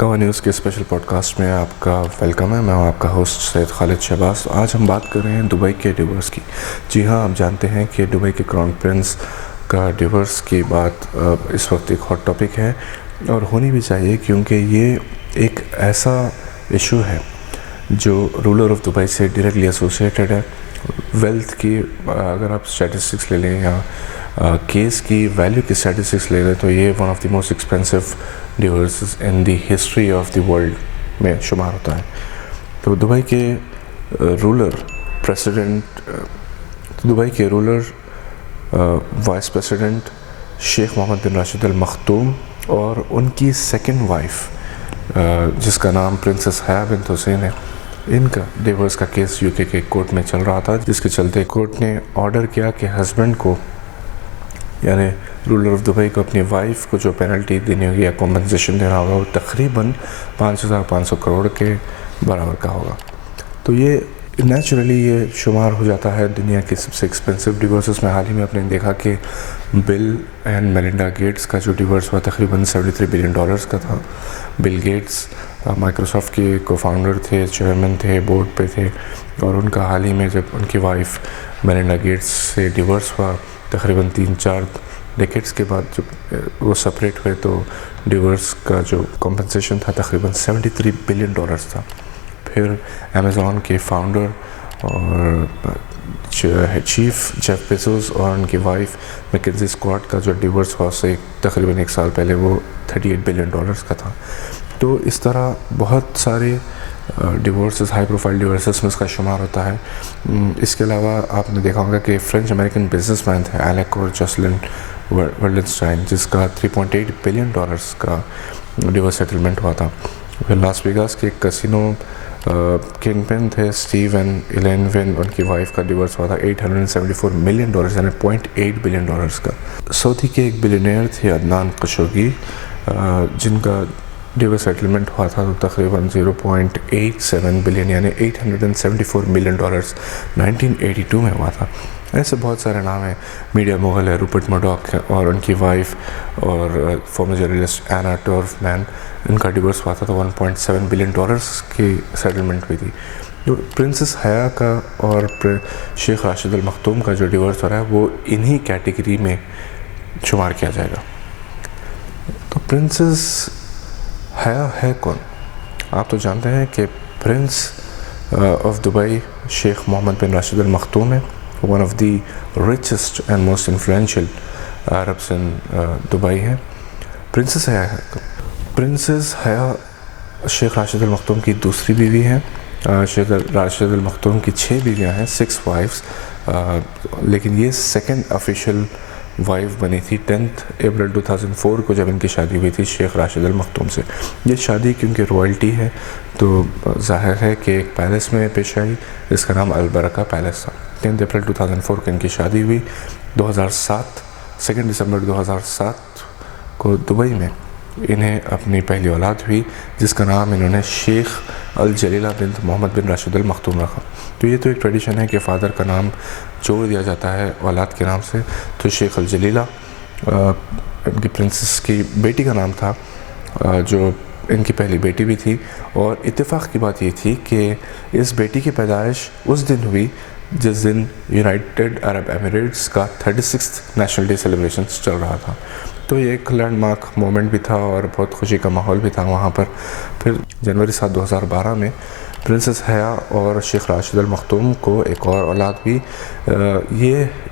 گواہ نیوز کے special pod cost میں آپ کا ویلکم ہے. میں ہوں آپ کا ہوسٹ سید خالد شہباز. تو آج ہم بات کر رہے ہیں دبئی کے ڈیورس کی. جی ہاں، آپ جانتے ہیں کہ دبئی کے کراؤن پرنس کا ڈیورس کی بات اس وقت ایک ہاٹ ٹاپک ہے اور ہونی بھی چاہیے، کیونکہ یہ ایک ایسا ایشو ہے جو رولر آف دبئی سے ڈائریکٹلی ایسوسیٹڈ ہے. ویلتھ کی اگر آپ اسٹیٹسٹکس لے لیں یا کیس کی ویلیو کی اسٹیٹسٹکس لے لیں تو یہ one of the most expensive divorces in the history of the world میں شمار ہوتا ہے. تو دبئی کے رولر وائس پریسیڈنٹ شیخ محمد بن راشد المختوم اور ان کی سیکنڈ وائف جس کا نام پرنسس حیا بنت حسین ہے، ان کا ڈیورس کا کیس یو کے کورٹ میں چل رہا تھا، جس کے چلتے کورٹ نے آرڈر کیا کہ ہسبینڈ کو، یعنی رولر آف دبئی کو، اپنی وائف کو جو پینلٹی دینی ہوگی یا کمپنسیشن دینا ہوگا وہ تقریباً 5,500 کروڑ کے برابر کا ہوگا. تو یہ نیچرلی یہ شمار ہو جاتا ہے دنیا کے سب سے ایکسپینسو ڈیورسز میں. حال ہی میں آپ نے دیکھا کہ بل اینڈ میلنڈا گیٹس کا جو ڈیورس ہوا تقریباً $73 بلین کا تھا. بل گیٹس مائیکروسافٹ کے کو فاؤنڈر تھے، چیئرمین تھے، بورڈ پہ تھے، اور ان کا حال ہی میں جب ان کی وائف میلنڈا گیٹس سے ڈیورس ہوا تقریباً 3-4 ڈیکیڈس کے بعد جب وہ سپریٹ ہوئے تو ڈیورس کا جو کمپنسیشن تھا تقریباً $73 بلین تھا. پھر امیزون کے فاؤنڈر اور چیف جیف بیزوس اور ان کی وائف میکنزی اسکاٹ کا جو ڈیورس ہوا سے تقریباً 1 سال پہلے وہ $38 بلین کا تھا. تو اس طرح بہت سارے ڈیورسز، ہائی پروفائل ڈیورسز میں اس کا شمار ہوتا ہے. اس کے علاوہ آپ نے دیکھا ہوگا کہ فرینچ امریکن بزنس مین تھے الیک اور جسلن ورلڈنسٹائن، جس کا $3.8 بلین کا ڈیورس سیٹلمنٹ ہوا تھا. پھر لاس ویگاس کے ایک کسینو کنگ پن تھے اسٹیو اینڈ ایلین وین، ان کی وائف کا ڈیورس ہوا تھا $874 ملین یعنی $0.8 بلین کا. سعودی کے ایک بلینئر تھے عدنان قشوگی، جن کا ڈیورس سیٹلمنٹ ہوا تھا تو تقریباً $0.87 بلین یعنی $874 ملین 1982 میں ہوا تھا. ایسے بہت سارے نام ہیں. میڈیا مغل ہے روپرٹ مرڈاک اور ان کی وائف، اور فارمر جرنلسٹ اینا ٹورف مین، ان کا ڈیورس ہوا تھا تو $1.7 بلین کی سیٹلمنٹ ہوئی تھی. جو پرنسس حیا کا اور شیخ راشد المختوم کا جو ڈیورس ہو رہا ہے وہ انہی کیٹیگری میں شمار کیا جائے گا. تو پرنسس حیا ہے کون؟ آپ تو جانتے ہیں کہ prince of Dubai Sheikh Muhammad bin Rashid Al Maktoum ہے، one of the richest and most influential Arabs in Dubai ہے. پرنسس حیا شیخ راشد المختوم کی دوسری بیوی ہیں. شیخ راشد المختوم کی 6 بیویاں ہیں، 6 وائفز، لیکن یہ سیکنڈ آفیشیل وائف بنی تھی 10 اپریل 2004 کو جب ان کی شادی ہوئی تھی شیخ راشد المختوم سے. یہ شادی کیونکہ رائلٹی ہے تو ظاہر ہے کہ ایک پیلس میں پیش آئی جس کا نام البرکہ پیلس تھا. 10 اپریل 2004 کو ان کی شادی ہوئی. 2 دسمبر 2007 کو دبئی میں انہیں اپنی پہلی اولاد ہوئی، جس کا نام انہوں نے شیخ الجلیلہ بنت محمد بن راشد المختوم رکھا. تو یہ تو ایک ٹریڈیشن ہے کہ فادر کا نام جوڑ دیا جاتا ہے اولاد کے نام سے. تو شیخ الجلیلہ ان کی پرنسس کی بیٹی کا نام تھا، جو ان کی پہلی بیٹی بھی تھی. اور اتفاق کی بات یہ تھی کہ اس بیٹی کی پیدائش اس دن ہوئی جس دن یونائٹڈ عرب ایمریٹس کا 36 نیشنل ڈے سیلیبریشنز چل رہا تھا. تو یہ ایک لینڈ مارک مومنٹ بھی تھا اور بہت خوشی کا ماحول بھی تھا وہاں پر. پھر جنوری 7 2012 میں پرنسس حیا اور شیخ راشد المختوم کو ایک اور اولاد ہوئی.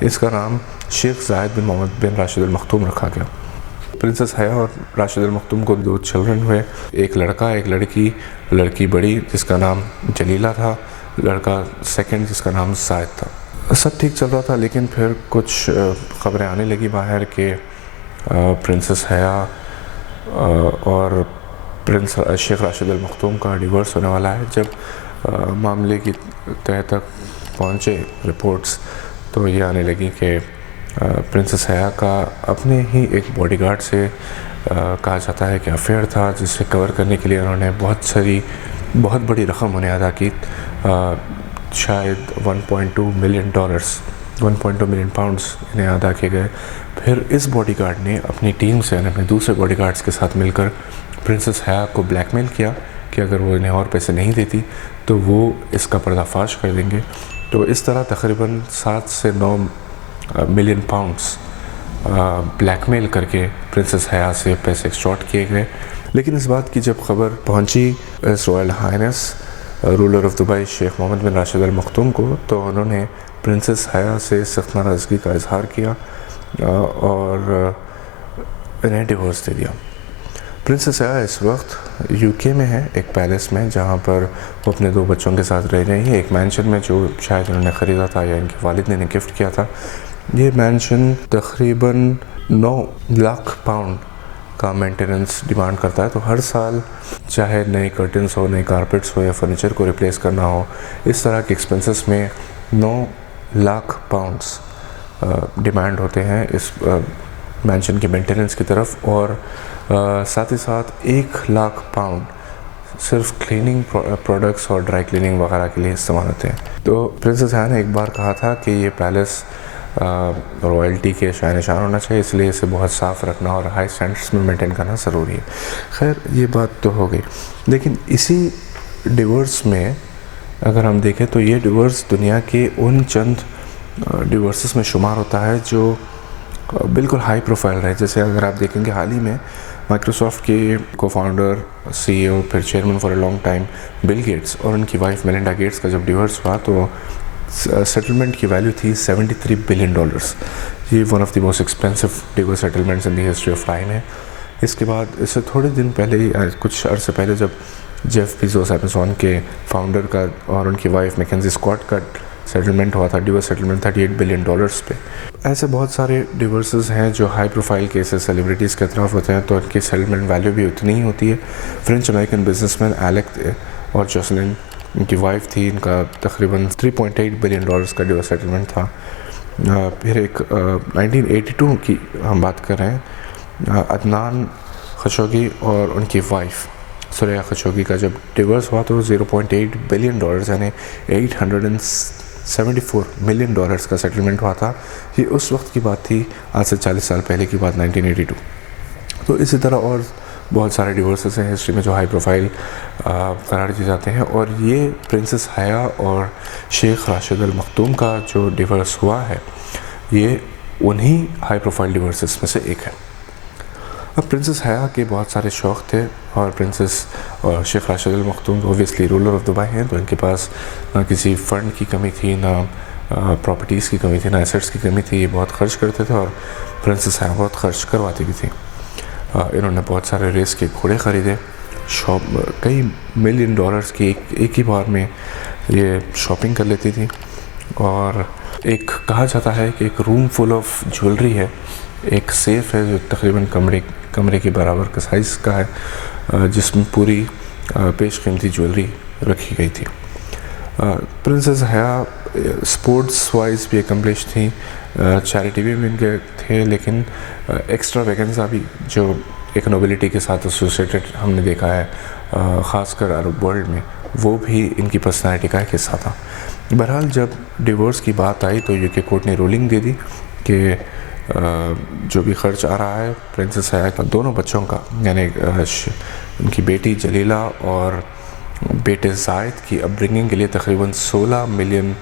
اس کا نام شیخ زاید بن محمد بن راشد المختوم رکھا گیا. پرنسس حیا اور راشد المختوم کو 2 چلڈرن ہوئے، ایک لڑکا ایک لڑکی. لڑکی بڑی جس کا نام جلیلہ تھا، لڑکا سیکنڈ جس کا نام زاید تھا. سب ٹھیک چل رہا تھا، لیکن پھر کچھ خبریں آنے لگی باہر کہ پرنسس حیا اور پرنس شیخ راشد المختوم کا ڈیورس ہونے والا ہے. جب معاملے کی تہہ تک پہنچے رپورٹس تو یہ آنے لگی کہ پرنسس حیا کا اپنے ہی ایک باڈی گارڈ سے کہا جاتا ہے کہ افیئر تھا، جسے کور کرنے کے لیے انہوں نے بہت بڑی رقم انہیں ادا کی، شاید $1.2 ملین 1.2 ملین پاؤنڈز انہیں ادا کیے گئے. پھر اس باڈی گارڈ نے اپنی ٹیم سے، اپنے دوسرے باڈی گارڈز کے ساتھ مل کر پرنسس حیا کو بلیک میل کیا کہ اگر وہ انہیں اور پیسے نہیں دیتی تو وہ اس کا پردہ فاش کر دیں گے. تو اس طرح تقریباً 7 سے 9 ملین پاؤنڈس بلیک میل کر کے پرنسس حیا سے پیسے ایکسٹورٹ کیے گئے. لیکن اس بات کی جب خبر پہنچی Royal Hines ruler of Dubai شیخ محمد بن راشد ال مختوم کو, تو انہوں نے پرنسس حیا سے سخت ناراضگی کا اظہار کیا اور انہیں ڈیورس دے دیا. پرنسس حیا اس وقت یو کے میں ہے, ایک پیلس میں, جہاں پر وہ اپنے 2 بچوں کے ساتھ رہ رہی ہیں, ایک مینشن میں جو شاید انہوں نے خریدا تھا یا ان کے والد نے انہیں گفٹ کیا تھا. یہ مینشن تقریباً 9 لاکھ پاؤنڈ کا مینٹیننس ڈیمانڈ کرتا ہے. تو ہر سال چاہے نئے کرٹنس ہو, نئے کارپیٹس ہو یا فرنیچر کو ریپلیس کرنا ہو, اس طرح کے ایکسپنسز میں 9 لاکھ پاؤنڈس ڈیمانڈ ہوتے ہیں اس مینشن کے مینٹیننس کی طرف, اور ساتھ ہی ساتھ 1 لاکھ پاؤنڈ صرف کلیننگ پروڈکٹس اور ڈرائی کلیننگ وغیرہ کے لیے استعمال ہوتے ہیں. تو پرنسس حیا نے ایک بار کہا تھا کہ یہ پیلس رائلٹی کے شاہ نشان ہونا چاہیے, اس لیے اسے بہت صاف رکھنا اور ہائی اسٹینڈرڈس میں مینٹین کرنا ضروری ہے. خیر یہ بات تو ہو گئی, لیکن اسی ڈیورس میں اگر ہم دیکھیں تو یہ ڈیورس دنیا کے ان چند ڈیورسز میں شمار ہوتا ہے جو بالکل ہائی پروفائل رہے. جیسے اگر آپ دیکھیں گے حال ہی میں مائکروسافٹ کے کو فاؤنڈر, سی ای او, پھر chairman for a long time Bill Gates اور ان کی وائف میلنڈا گیٹس کا جب ڈیورس ہوا تو سیٹلمنٹ کی ویلیو تھی $73 بلین. یہ one of the most expensive divorce settlements in the history of time ہے. اس کے بعد اس سے تھوڑے دن پہلے ہی, کچھ عرصے پہلے, جب جیف بیزوس ایمیزون کے فاؤنڈر کا اور ان کی وائف میکنزی اسکاٹ کا سیٹلمنٹ ہوا تھا, ڈیورس سیٹلمنٹ $38 بلین پہ. ایسے بہت سارے ڈیورسز ہیں جو ہائی پروفائل کیسز سیلیبریٹیز کے اطراف ہوتے ہیں, تو ان کی سیٹلمنٹ ویلیو بھی اتنی ہی ہوتی ہے. فرینچ امریکن بزنس مین ایلک اور جوسلن, ان کی وائف تھی, ان کا تقریباً $3.8 بلین کا ڈیورس سیٹلمنٹ تھا. پھر ایک 1982 کی ہم بات کر رہے ہیں, عدنان خشوگی اور ان کی وائف سریہ خشوگی کا جب ڈیورس ہوا تو $0.8 بلین یعنی $874 ملین کا سیٹلمنٹ ہوا تھا. یہ اس وقت کی بات تھی, آج سے 40 سال پہلے کی بات, 1982. تو اسی طرح اور بہت سارے ڈیورسز ہیں ہسٹری میں جو ہائی پروفائل قرار دیے جاتے ہیں, اور یہ پرنسس حیا اور شیخ راشد ال مختوم کا جو ڈیورس ہوا ہے یہ انہی ہائی پروفائل ڈیورسز میں سے ایک ہے. اب پرنسس حیا کے بہت سارے شوق تھے, اور پرنسس اور شیخ راشد ال مختوم اوبویسلی رولر آف دبئی ہیں, تو ان کے پاس نہ کسی فنڈ کی کمی تھی, نہ پراپرٹیز کی کمی تھی, نہ ایسٹس کی کمی تھی. یہ بہت خرچ کرتے تھے اور پرنسس حیا بہت خرچ کرواتی بھی تھی. انہوں نے بہت سارے ریس کے گھوڑے خریدے, کئی $1 ملین کی ایک ہی بار میں یہ شاپنگ کر لیتی تھی. اور ایک کہا جاتا ہے کہ ایک روم فل آف جویلری ہے, ایک سیف ہے جو تقریباً کمرے کے برابر کا سائز کا ہے, جس میں پوری پیش قیمتی جویلری رکھی گئی تھی. پرنسس حیا سپورٹس وائز بھی اکمپلش تھیں, چیریٹی بھی ان کے تھے, لیکن ایکسٹرا ویگنزا بھی جو ایک نوبلٹی کے ساتھ ایسوسیٹڈ ہم نے دیکھا ہے, خاص کر عرب ورلڈ میں, وہ بھی ان کی پرسنالٹی کا ایک حصہ تھا. بہرحال جب ڈیورس کی بات آئی تو یو کے کورٹ نے رولنگ دے دی کہ جو بھی خرچ آ رہا ہے پرنسس حیا کا دونوں بچوں کا, یعنی ان کی بیٹی جلیلہ اور بیٹے زائد کی اپ برنگنگ کے لیے تقریباً $16 ملین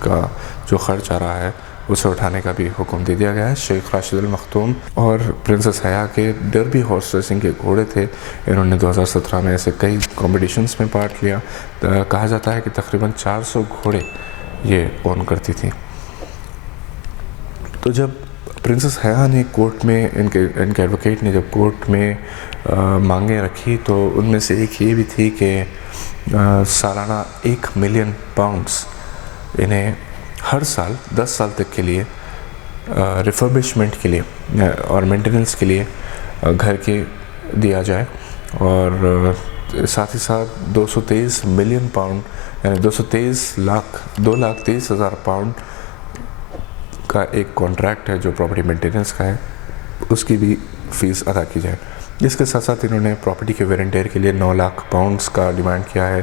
کا جو خرچ آ رہا ہے اسے اٹھانے کا بھی حکم دے دیا گیا ہے. شیخ راشد ال مختوم اور پرنسس حیا کے ڈربی ہارس ریسنگ کے گھوڑے تھے, انہوں نے 2017 میں ایسے کئی کمپٹیشنز میں پارٹ لیا. کہا جاتا ہے کہ تقریباً 400 گھوڑے یہ اون کرتی تھیں. تو جب پرنسس حیا نے کورٹ میں ان کے ایڈوکیٹ نے جب کورٹ میں مانگیں رکھی تو ان میں سے ایک یہ بھی تھی کہ سالانہ $1 ملین انہیں ہر سال 10 سال تک کے لیے ریفربشمنٹ کے لیے اور مینٹیننس کے لیے گھر کے دیا جائے, اور ساتھ ہی ساتھ $223 ملین یعنی 2,23,000 پاؤنڈ کا ایک کانٹریکٹ ہے جو پراپرٹی مینٹیننس کا ہے, اس کی بھی فیس ادا کی جائے. اس کے ساتھ ساتھ انہوں نے پراپرٹی کے ویئر اینڈ ٹیئر کے لیے $9 لاکھ کا ڈیمانڈ کیا ہے,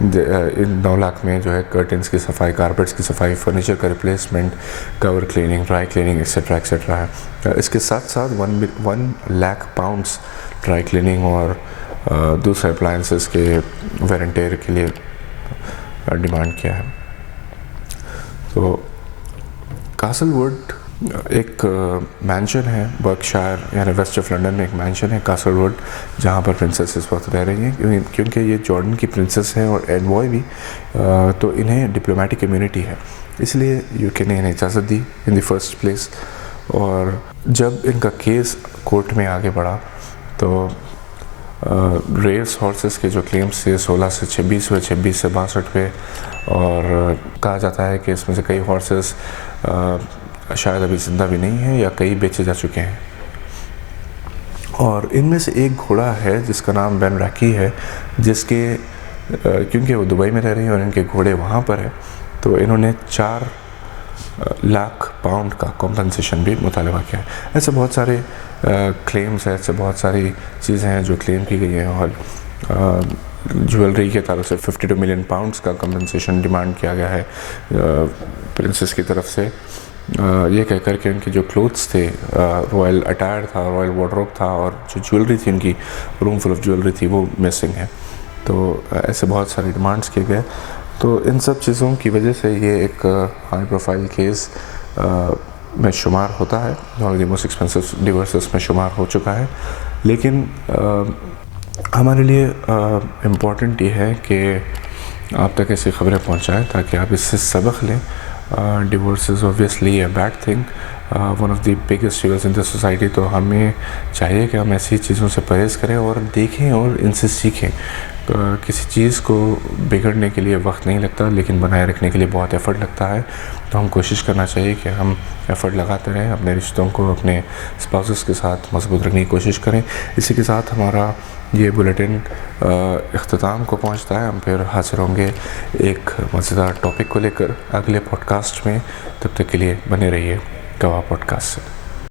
ان 9 لاکھ میں جو ہے کرٹنس کی صفائی، کارپیٹس کی صفائی، فرنیچر کا replacement, cover cleaning, dry cleaning etcetera etcetera ہے۔ اس کے ساتھ ساتھ 1 لاکھ پاؤنڈس ڈرائی کلیننگ اور دوسرے اپلائنسز کے ویئر اینڈ ٹیئر کے لیے ڈیمانڈ کیا ہے۔ تو کاسل ووڈ ایک مینشن ہے برکشائر یعنی ویسٹ آف لنڈن میں، ایک مینشن ہے کاسل ووڈ جہاں پر پرنسس اس وقت رہ رہی ہیں، کیونکہ یہ جارڈن کی پرنسس ہیں اور اینوائے بھی، تو انہیں ڈپلومیٹک امیونٹی ہے، اس لیے یو کے نے انہیں اجازت دی ان دی فرسٹ پلیس۔ اور جب ان کا کیس کورٹ میں آگے بڑھا تو ریس ہارسز کے جو کلیمز تھے 16 سے 26 ہوئے، 26 سے 62 پہ، اور کہا جاتا ہے کہ اس میں سے کئی ہارسز شاید ابھی زندہ بھی نہیں ہیں یا کئی بیچے جا چکے ہیں۔ اور ان میں سے ایک گھوڑا ہے جس کا نام بین راکی ہے، جس کے کیونکہ وہ دبئی میں رہ رہی ہیں اور ان کے گھوڑے وہاں پر ہیں، تو انہوں نے 4 لاکھ پاؤنڈ کا کمپنسیشن بھی مطالبہ کیا ہے۔ ایسے بہت سارے کلیمز ہیں، ایسے بہت ساری چیزیں ہیں جو کلیم کی گئی ہیں، اور جویلری کے تعلق سے 52 ملین پاؤنڈز کا کمپنسیشن ڈیمانڈ کیا گیا ہے پرنسس کی طرف سے، یہ کہہ کر کہ ان کے جو کلوتھس تھے، رائل اٹائر تھا، رائل وارڈروب تھا، اور جو جویلری تھی ان کی روم فل آف جویلری تھی وہ مسنگ ہے۔ تو ایسے بہت سارے ڈیمانڈز کیے گئے۔ تو ان سب چیزوں کی وجہ سے یہ ایک ہائی پروفائل کیس میں شمار ہوتا ہے، one of the most expensive divorces میں شمار ہو چکا ہے۔ لیکن ہمارے لیے امپورٹنٹ یہ ہے کہ آپ تک ایسی خبریں پہنچائیں تاکہ آپ اس سے سبق لیں۔ Divorce is obviously a bad thing, one of the biggest events in the society, تو ہمیں چاہیے کہ ہم ایسی چیزوں سے پرہیز کریں اور دیکھیں اور ان سے سیکھیں۔ کسی چیز کو بگڑنے کے لیے وقت نہیں لگتا، لیکن بنائے رکھنے کے لیے بہت ایفرٹ لگتا ہے، تو ہم کوشش کرنا چاہیے کہ ہم ایفرٹ لگاتے رہیں، اپنے رشتوں کو اپنے اسپاؤسز کے ساتھ مضبوط رکھنے کی کوشش کریں۔ اسی کے ساتھ ہمارا یہ بلیٹن اختتام کو پہنچتا ہے۔ ہم پھر حاضر ہوں گے ایک مزیدار ٹاپک کو لے کر اگلے پوڈ کاسٹ میں، تب تک کے لیے بنے رہیے گواہ پوڈ کاسٹ سے۔